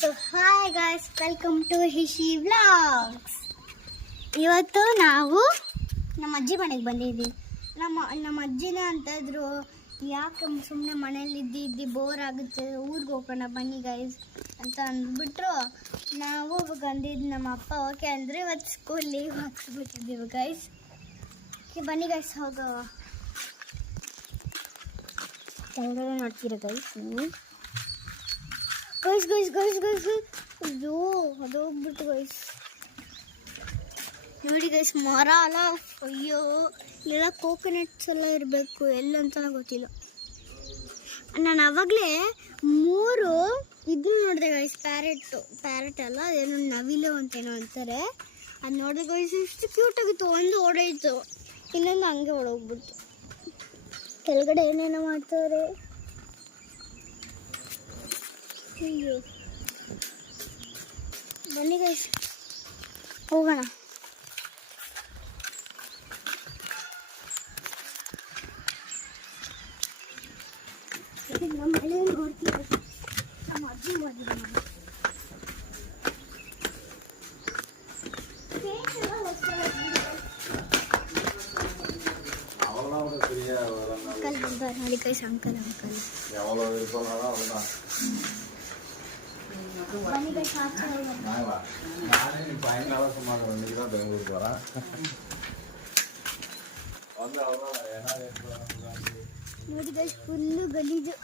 So hi guys, welcome to Hishi vlogs. ಇವತ್ತು ನಾವು ನಮ್ಮ ಅಜ್ಜಿ ಮನೆಗೆ ಬಂದಿದ್ದೀವಿ. ನಮ್ಮ ಅಜ್ಜಿನೇ ಅಂತ ಇದ್ರು, ಯಾಕೆ ಸುಮ್ಮನೆ ಮನೇಲಿ ಇದ್ದು ಬೋರ್ ಆಗುತ್ತೆ, ಊರಿಗೆ ಹೋಗೋಣ ಬನ್ನಿ ಗೈಸ್ ಅಂತ ಅಂದ್ಬಿಟ್ರು. ನಾವು ಬಂದಿದ್ದು, ನಮ್ಮ ಅಪ್ಪ ಓಕೆ ಅಂದರೆ ಇವತ್ತು ಸ್ಕೂಲ್ ಲೀವ್ ಹಾಕ್ಸ್ಬಿಟ್ಟಿದ್ದೀವಿ ಗೈಸ್. ಬನ್ನಿ ಗೈಸ್ ಹೋಗೋ. ಕೆಳಗಡೆ ನೋಡ್ತೀರ ಗೈಸ್ ನೀವು. ಗೈಸ್ ಗೈಸ್ ಗೈಸ್ ಗೈಸ್ ಅಯ್ಯೋ ಅದು ಹೋಗ್ಬಿಟ್ಟು ಗೈಸ್ ನೋಡಿ ಗೈಸ್, ಮರ ಅಲ್ಲ, ಅಯ್ಯೋ ಇಲ್ಲೆಲ್ಲ ಕೋಕೋನಟ್ಸ್ ಎಲ್ಲ ಇರಬೇಕು, ಎಲ್ಲ ಅಂತ ಗೊತ್ತಿಲ್ಲ. ನಾನು ಆವಾಗಲೇ 3 ಇದು ನೋಡಿದೆ ಗೈಸ್, ಪ್ಯಾರೆಟ್ ಅಲ್ಲ, ಅದೇನೋ ನವಿಲು ಅಂತೇನೋ ಅಂತಾರೆ. ಅದು ನೋಡಿದೆ ಗೈಸ್, ಎಷ್ಟು ಕ್ಯೂಟ್ ಆಗಿತ್ತು. ಒಂದು ಓಡೋಯ್ತು, ಇನ್ನೊಂದು ಹಂಗೆ ಓಡೋಗ್ಬಿಟ್ಟು. ಕೆಳಗಡೆ ಏನೇನೋ ಮಾಡ್ತಾರೆ. ಅಯ್ಯೋ ಬನ್ನಿ ಗೈಸ್ ಹೋಗೋಣ. ನಮ್ಮ ಹಳ್ಳಿ ನೋಡ್ತೀವಿ, ನಮ್ಮ ಅಜ್ಜಿ ಮಾಡಿದ ಅಂಕಲ್ ಬಂದಾರ ನೋಡಿ ಗೈಸ್. ಅಂಕಲ್ ನೋಡಿ ಗೈಸ್, ಫುಲ್ಲು ಗಲೀಜು.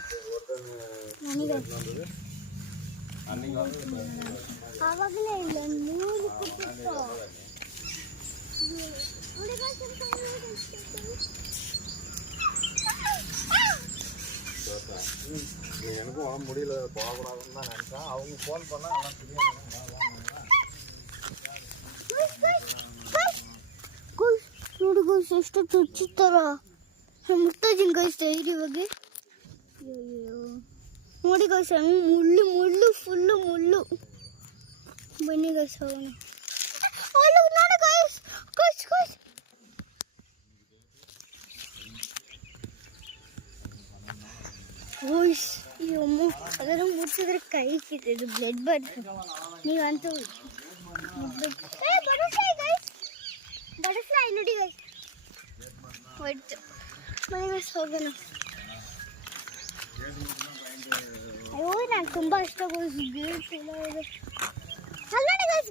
ಆವಾಗಲೇ ಇಲ್ಲ ನೀರು ಕೂತಿತ್ತು. எனக்கும் முடியல, போகக்கூடாதுன்னு தான் நினைச்சேன். அவங்க ஃபோன் பண்ணால் எல்லாம் ನೋಡಿ ಗೈಸ್, ಎಷ್ಟು ತುಚ್ಚಿತ್ತಾರ ಮುಟ್ಟಾಜಿನ ಗೈಸ್ ಧೈರ್ಯವಾಗಿ. ಅಯ್ಯೋ ನೋಡಿ ಗೈಸ್, ಮುಳ್ಳು ಫುಲ್ಲು ಮುಳ್ಳು. ಬನ್ನಿ ಗೈಸ್ ಹೋಗೋಣ. ನೋಡಿ ಗೈಸ್ ಗೈಸ್ ಗೈಸ್ ಓಯ್ಸ್, ಅಯ್ಯಮ್ಮ ಅದನ್ನು ಮುಟ್ಟಿದ್ರೆ ಕೈ ಕಿಟ್ಟಿದ್ದು ಬ್ಲಡ್ ಬರ್ತದೆ. ನೀವಂತೂ ಬಟರ್ಫ್ಲೈ ನೋಡಿ ಗೈಸ್, ಹೊಯ್ತು. ಮನೆ ಗೈಸ್ ಹೋಗೋಣ. ಅಯ್ಯೋ ನಂಗೆ ತುಂಬ ಇಷ್ಟ ಗೈಸ್, ಬ್ಯೂಟಿಫುಲ್ ಇದೆ. ಅಲ್ಲಣ್ಣ ಗೈಸ್,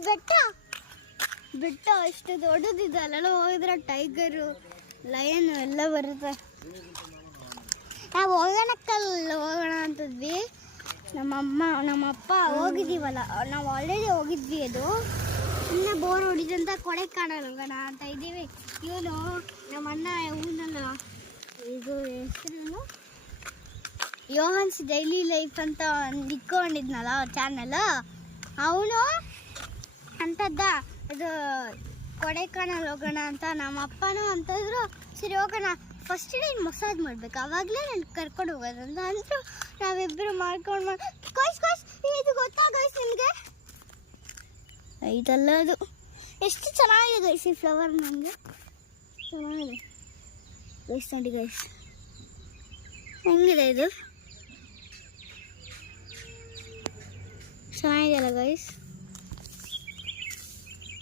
ಬೆಟ್ಟ ಅಷ್ಟು ದೊಡ್ಡದಿದೆ. ಅಲ್ಲೆಲ್ಲ ಹೋಗಿದ್ರೆ ಟೈಗರು, ಲಯನ್ ಎಲ್ಲ ಬರುತ್ತೆ. ನಾವು ಹೋಗೋಣ ಅಂತದ್ವಿ. ನಮ್ಮಪ್ಪ ಹೋಗಿದ್ದೀವಲ್ಲ, ನಾವು ಆಲ್ರೆಡಿ ಹೋಗಿದ್ವಿ. ಅದು ಇನ್ನು ಬೋರ್ ಹೊಡಿದಂತ ಕೊಡೆಕಾಣಲ್ ಹೋಗೋಣ ಅಂತ ಇದ್ದೀವಿ. ಇವನು ನಮ್ಮ ಅಣ್ಣ ಇವನಲ್ಲ, ಇದು ಹೆಸರು ಯೋಹನ್ಸ್ ಡೈಲಿ ಲೈಫ್ ಅಂತ ಇಟ್ಕೊಂಡಿದ್ನಲ್ಲ ಚಾನಲ್, ಅವನು ಅಂತದ್ದ ಅದು ಕೊಡೆಕಾಣಲ್ ಹೋಗೋಣ ಅಂತ. ನಮ್ಮ ಅಪ್ಪನೂ ಅಂತಂದ್ರು, ಸರಿ ಹೋಗೋಣ, ಫಸ್ಟ್ ನೀನು ಮಸಾಜ್ ಮಾಡ್ಬೇಕು, ಆವಾಗಲೇ ನಾನು ಕರ್ಕೊಂಡು ಹೋಗೋದು ಅಂತ ಅಂದರು. ನಾವಿಬ್ಬರು ಮಾಡ್ಕೊಂಡು ಗೈಸ್ ಇದು ಗೊತ್ತಾ ಗೈಸ್ ನಿಮಗೆ? ಇದಲ್ಲ, ಅದು ಎಷ್ಟು ಚೆನ್ನಾಗಿದೆ ಗೈಸ್, ಈ ಫ್ಲವರ್ ನನಗೆ ಚೆನ್ನಾಗಿದೆ ಗೈಸ್. ನೋಡಿ ಗೈಸ್ ಹೆಂಗಿದೆ ಇದು, ಚೆನ್ನಾಗಿದೆಯಲ್ಲ ಗೈಸ್.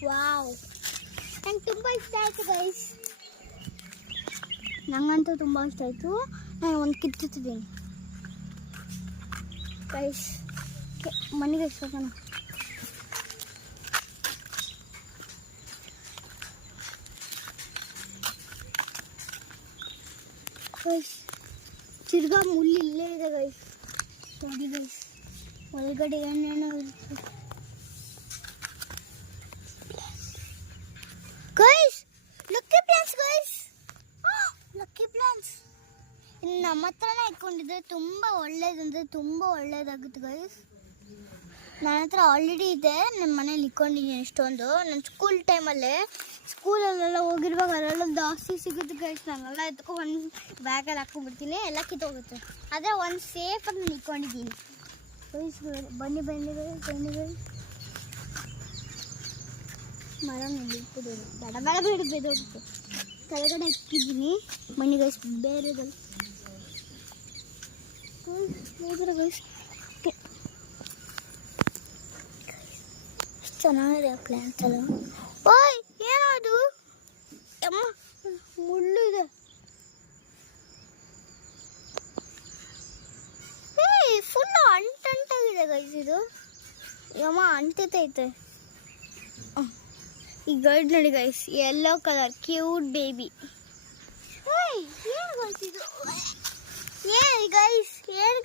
ವಾವ್, ನಂಗೆ ತುಂಬ ಇಷ್ಟ ಆಯಿತು ಗೈಸ್. ನಂಗಂತೂ ತುಂಬ ಇಷ್ಟ ಆಯಿತು. ನಾನು ಒಂದು ಕಿತ್ತುತ್ತಿದ್ದೀನಿ ಗೈಸ್. ಮನೆಗೆ ಹೋಗೋಣ. ಗೈಸ್ ತಿರ್ಗಾ ಮುಳ್ಳು ಇಲ್ಲೇ ಇದೆ ಗೈಸ್. ನೋಡಿ ಗೈಸ್, ಒಳಗಡೆ ಏನೇನೋ ಇರುತ್ತೆ guys. Lucky plants guys, lucky plants. ಇನ್ನು ನಮ್ಮ ಹತ್ರನೇ ಇಟ್ಕೊಂಡಿದ್ರೆ ತುಂಬ ಒಳ್ಳೇದಂದರೆ ತುಂಬ ಒಳ್ಳೇದಾಗುತ್ತೆ ಗೈಸ್. ನನ್ನ ಹತ್ರ ಆಲ್ರೆಡಿ ಇದೆ, ನನ್ನ ಮನೇಲಿ ಇಟ್ಕೊಂಡಿದ್ದೀನಿ ಎಷ್ಟೊಂದು. ನನ್ನ ಸ್ಕೂಲಲ್ಲೆಲ್ಲ ಹೋಗಿರುವಾಗ ಅಲ್ಲೆಲ್ಲ ಜಾಸ್ತಿ ಸಿಗುತ್ತೆ ಗೈಸ್. ನಾನೆಲ್ಲ ಎತ್ಕೊಂಡು ಒಂದು ಬ್ಯಾಗಲ್ಲಿ ಹಾಕ್ಕೊಂಡ್ಬಿಡ್ತೀನಿ, ಎಲ್ಲ ಕಿತ್ತೋಗುತ್ತೆ. ಆದರೆ ಒಂದು ಸೇಫಾಗಿ ನಾನು ಇಟ್ಕೊಂಡಿದ್ದೀನಿ ಗೈಸ್. ಬನ್ನಿ ಮರ ಬಿಡ್ತಿದೆ, ಬೇಡ ಬಿದ್ದೋಗುತ್ತೆ. ಕೆಳಗಡೆ ಇಟ್ಟಿದ್ದೀನಿ. ಬನ್ನಿ ಗೈಸ್, ಬೇರೆದಲ್ಲಿ ಗೈಸ್ ಚೆನ್ನಾಗಿದೆ ಪ್ಲಾಂಟ್ಸ್ ಎಲ್ಲ. ಓಯ್ ಏನದು ಅಮ್ಮ ಮುಳ್ಳು ಇದೆ. ಫುಲ್ ಅಂಟಾಗಿದೆ ಗೈಸ್ ಇದು. ಯಮ್ಮ ಅಂಟೈತೆ. ಈ ಗೈಡ್ ನೋಡಿ guys, yellow colour cute baby. ಏನು ಗೈಸ್ ಇದು? ಏನು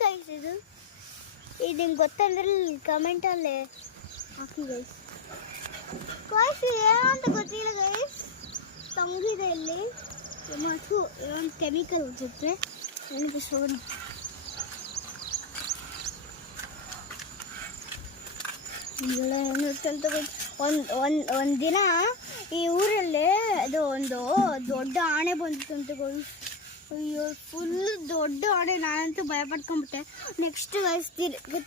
ಗೈಸ್ ಇದು? ಇದು ನಿಮ್ಗೆ ಗೊತ್ತಂದ್ರೆ ಕಮೆಂಟಲ್ಲಿ ಹಾಕಿ ಗೈಸ್. ಗೈಸ್ ಏನು ಅಂತ ಗೊತ್ತಿಲ್ಲ ಗೈಸ್. ತಂಗಿದೆ ಇಲ್ಲಿ ಮತ್ತು ಒಂದು ಕೆಮಿಕಲ್ ಜೊತೆ ನನಗೆ ಸೋಣ. ಒಂದು ದಿನ ಈ ಊರಲ್ಲಿ ಅದು ಒಂದು ದೊಡ್ಡ ಆನೆ ಬಂದಿತ್ತು ಗೈಸ್. ಅಯ್ಯೋ ಫುಲ್ ದೊಡ್ಡ ಆನೆ. ನಾನಂತೂ ಭಯ ಪಡ್ಕೊಂಡ್ಬಿಟ್ಟೆ. ನೆಕ್ಸ್ಟ್ ಗೈಸ್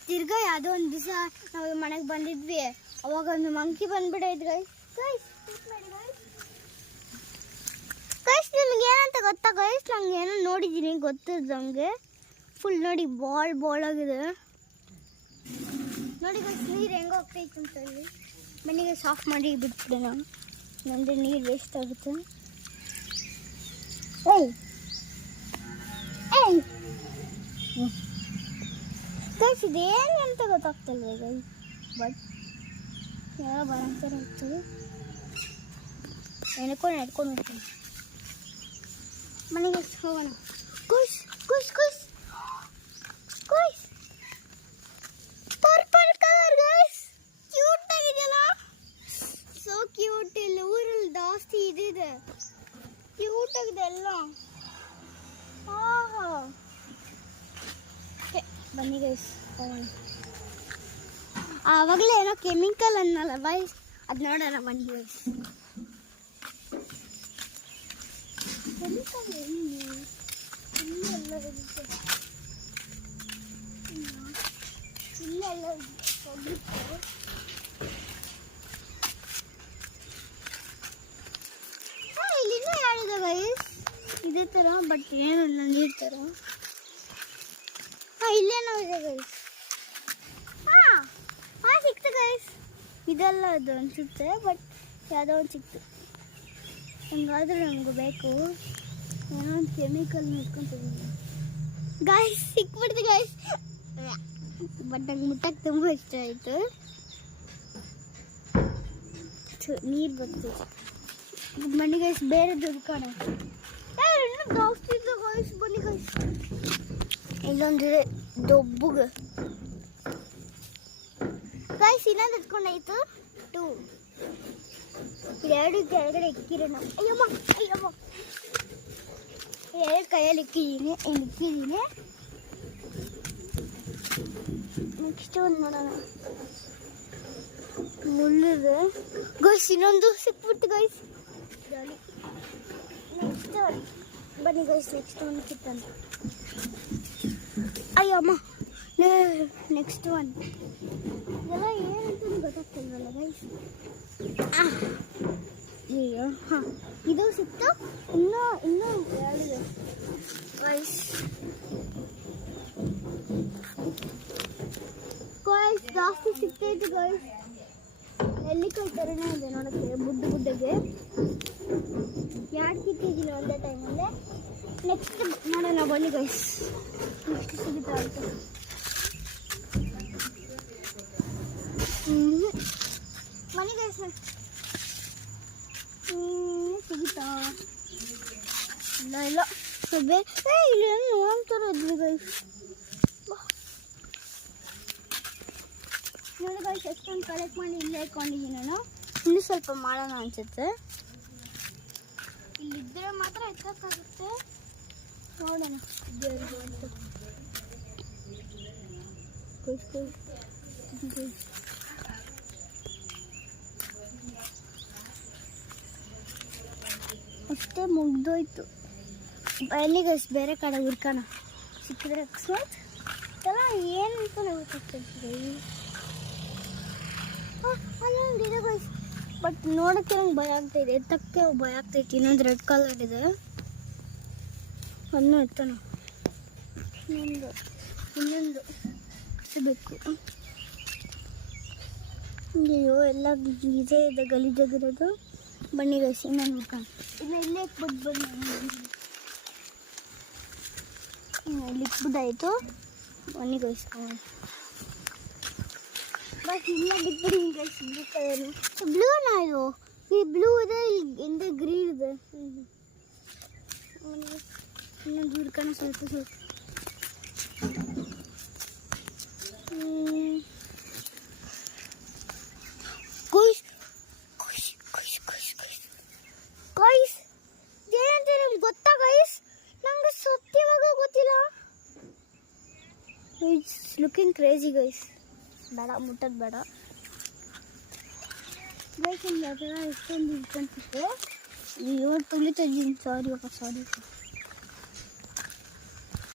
ತಿರ್ಗಾ ಯಾವುದೋ ಒಂದು ದಿವಸ ನಾವು ಮನೆಗೆ ಬಂದಿದ್ವಿ, ಅವಾಗ ಒಂದು ಮಂಕಿ ಬಂದ್ಬಿಟ್ಟೈತೆ ಗೈಸ್. ಗೈಸ್ ನಿಮ್ಗೆ ಏನಂತ ಗೊತ್ತಾ ಗೈಸ್? ನಂಗೆ ಏನೋ ನೋಡಿದ್ದೀನಿ ಗೊತ್ತಿದ್ದಂಗೆ. ಫುಲ್ ನೋಡಿ ಬಾಲ್ ಆಗಿದೆ ನೋಡಿ ಗೈಸ್. ನೀರು ಹೆಂಗೆ ಹೋಗ್ತೈತೆ ಅಂತ ಹೇಳಿ ಮನೆಗೆ ಸಾಫ್ ಮಾಡಿ ಬಿಟ್ಬಿಡೋಣ, ನಂದ್ರೆ ನೀರು ವೇಸ್ಟ್ ಆಗುತ್ತೆ. ಗೈಸ್ ಇದೇನು ಅಂತ ಗೊತ್ತಾಗ್ತಲ್ವ ಗೈಸ್, ಬಟ್ ಯಾವ ಬರಂತಾರೆ ಆಗ್ತದೆ. ನಡ್ಕೊಂಡು ಹೋಗ್ತೀನಿ ಮನೆಗೆ ಹೋಗೋಣ. ಖುಷ್ ಪರ್ಪಲ್ ಕಲರ್ ಗೈಸ್, ಕ್ಯೂಟ್ ಆಗಿದೆಯಲ್ಲ. So cute. ಇಲ್ಲಿ ಊರಲ್ಲಿ ಜಾಸ್ತಿ ಇದಿದೆ, ಕ್ಯೂಟ್ ಆಗಿದೆ ಎಲ್ಲ. ಬನ್ನಿ ಗೈಸ್ ಹೋಗೋಣ. ಆವಾಗಲೇ ಏನೋ ಕೆಮಿಕಲ್ ಅನ್ನಲ್ಲ ಗೈಸ್, ಅದು ನೋಡೋಣ ಬನ್ನಿ ಗೈಸ್. ಕೆಮಿಕಲ್ ಇಲ್ಲೆಲ್ಲ ಇಲ್ಲಿಂದ ಹೇಳಿದೆ ಗೈಸ್ ಇದೇ ಥರ, ಬಟ್ ಏನಿಲ್ಲ ನೀರು ಥರ. ಇಲ್ಲೇನೋ ಇದೆ ಗೈಸ್. ಸಿಕ್ತು ಗೈಸ್. ಇದೆಲ್ಲ ಅದು ಅನಿಸುತ್ತೆ, ಬಟ್ ಯಾವುದೋ ಒಂದು ಸಿಕ್ತು. ಹಂಗಾದ್ರೆ ನಮಗೂ ಬೇಕು. ಏನೋ ಒಂದು ಕೆಮಿಕಲ್ ನೋಡ್ಕೊಂತಿದ್ದೀನಿ ಗಾಯ್ಸ್. ಸಿಕ್ಬಿಡ್ತು ಗಾಯ್ಸ್, ಬಟ್ ನಂಗೆ ಮುಟ್ಟಕ್ಕೆ ತುಂಬ ಇಷ್ಟ ಆಯಿತು. ನೀರು ಬರ್ತಿದೆ ಬನ್ನಿ ಗೈಸ್. ಬೇರೆ ದುಡ್ಕೋಣ. ಇನ್ನೂ ಜಾಸ್ತಿ ಇದೆ ಗೈಸ್. ಬನ್ನಿ ಗೈಸ್. ಇಲ್ಲೊಂದಿದೆ ದೊಬ್ಬಗೆ ಗೈಸ್. ಇನ್ನೊಂದು ಎತ್ಕೊಂಡಾಯ್ತು 2. ಎರಡು ಕೆಳಗಡೆ ಇಕ್ಕಿರೋಣ. ಅಯ್ಯಮ್ಮ ಎರಡು ಕೈಯಲ್ಲಿ ಇಕ್ಕಿದ್ದೀನಿ. ನೆಕ್ಸ್ಟ್ ಒಂದು ನೋಡೋಣ. ಮುಳ್ಳಿದೆ ಗೈಸ್. ಇನ್ನೊಂದು ಸಿಕ್ಬಿಟ್ಟು ಗೈಸ್. ನೆಕ್ಸ್ಟ್ ಬನ್ನಿ ಗೈಸ್. ನೆಕ್ಸ್ಟ್ ಒಂದು ಕಿತ್ತಂತ. ಅಯ್ಯಮ್ಮ ನೆಕ್ಸ್ಟ್ ಒನ್. ಇದೆಲ್ಲ ಏನಂತ ಗೊತ್ತಾಗ್ತಿಲ್ವಲ್ಲ ಗೈಸ್. ಅಯ್ಯೋ ಇದು ಸಿಕ್ತು. ಇನ್ನೂ ಹೇಳಿದೆ ಗೈಸ್. ಜಾಸ್ತಿ ಸಿಗ್ತೈತೆ ಗೈಸ್. ನೆಲ್ಲಿಕಾಯಿ ಥರನೇ ಇದೆ ನೋಡೋಕ್ಕೆ, ಬುಡ್ಡೆಗೆ. ಯಾರು ಕಿತ್ತಿದ್ದೀನಿ ಒಂದೇ ಟೈಮಲ್ಲೇ. ನೆಕ್ಸ್ಟ್ ನೋಡೋಣ ಬನ್ನಿ ಗೈಸ್. ನೆಕ್ಸ್ಟ್ ಸಿಗುತ್ತಾ ಅಂತ. ಬನ್ನಿ ಗೈಸ್. ಸಿಗುತ್ತಾ? ಇಲ್ಲ ಇಲ್ಲೇನು ನೋಡ್ತಾರ ಇದ್ವಿ ಗೈಸ್. ನೋಡಿ ಗೈಸ್, ಎಷ್ಟೊಂದು ಕಲೆಕ್ಟ್ ಮಾಡಿ ಇಲ್ಲೇ ಇಟ್ಕೊಂಡಿದ್ದೀನಿ ನಾನು. ಇನ್ನೂ ಸ್ವಲ್ಪ ಮಾಡೋಣ ಅನ್ಸುತ್ತೆ. ಇಲ್ಲಿದ್ದರೆ ಮಾತ್ರ ಎತ್ತಕ್ಕಾಗುತ್ತೆ. ನೋಡೋಣ ದೇವ್ರಿಗೆ ಅಂತ. ಅಷ್ಟೇ ಮುಗ್ದೋಯ್ತು. ಬನ್ನಿ ಗೈಸ್, ಬೇರೆ ಕಡೆ ಹುಡ್ಕೋಣ. ಸಿಕ್ಕಿದ್ರೆ ಅಕಸ್ಮಾತ್ ಎಲ್ಲ ಏನು ಅಂತ ಗೊತ್ತಾಗ್ತದೆ. ಅಲ್ಲೊಂದಿದೆ ಗೈಸ್, ಬಟ್ ನೋಡೋಕ್ಕೆ ನಂಗೆ ಭಯ ಆಗ್ತಾಯಿದೆ. ಎತ್ತಕ್ಕೆ ಭಯ ಆಗ್ತೈತಿ. ಇನ್ನೊಂದು ರೆಡ್ ಕಲರ್ ಇದೆ, ಅದನ್ನು ಎತ್ತೋಣ. ಇನ್ನೊಂದು ಬೇಕು. ಅಯ್ಯೋ ಎಲ್ಲ ಇದೇ ಇದೆ ಗಲೀಜಾಗಿರೋದು. ಬನ್ನಿ ಗೈಸ್ ಇನ್ನು ನೋಡ್ಕೊಂಡು ಇಲ್ಲೇ ಇಟ್ಬಿಟ್ಟು ಇಲ್ಲಿ ಇಟ್ಬಿಟ್ಟಾಯಿತು. ಬನ್ನಿ ಗೈಸ್ ಬಸ್ ಇಲ್ಲ ಬಿಟ್ಬಿಡಿ ಗೈಸ್. ಬ್ಲೂ ಕಲರು ಬ್ಲೂನಾ ಇದು? ಈ ಬ್ಲೂ ಇದೆ, ಹಿಂದೆ ಗ್ರೀನ್ ಇದೆ. ಇನ್ನೊಂದು ಹುಡ್ಕೋಣ ಸ್ವಲ್ಪ ಸ್ವಲ್ಪ. ಗೈಸ್ ಏನಂತ ನಿಮ್ಗೆ ಗೊತ್ತಾ ಗೈಸ್? ನಂಗೆ ಸತ್ಯವಾಗ ಗೊತ್ತಿಲ್ಲ. It's looking crazy guys. ಬೇಡ ಮುಟ್ಟೋದು ಬೇಡ ಗೈಸ್. ನಿಮ್ಗೆ ಅದೆಲ್ಲ ಎಷ್ಟೊಂದು ಇಟ್ಕೊಂತಿತ್ತು. ಇವತ್ತು ತುಳಿತಾ ಇದ್ದೀನಿ. ಸಾರಿ.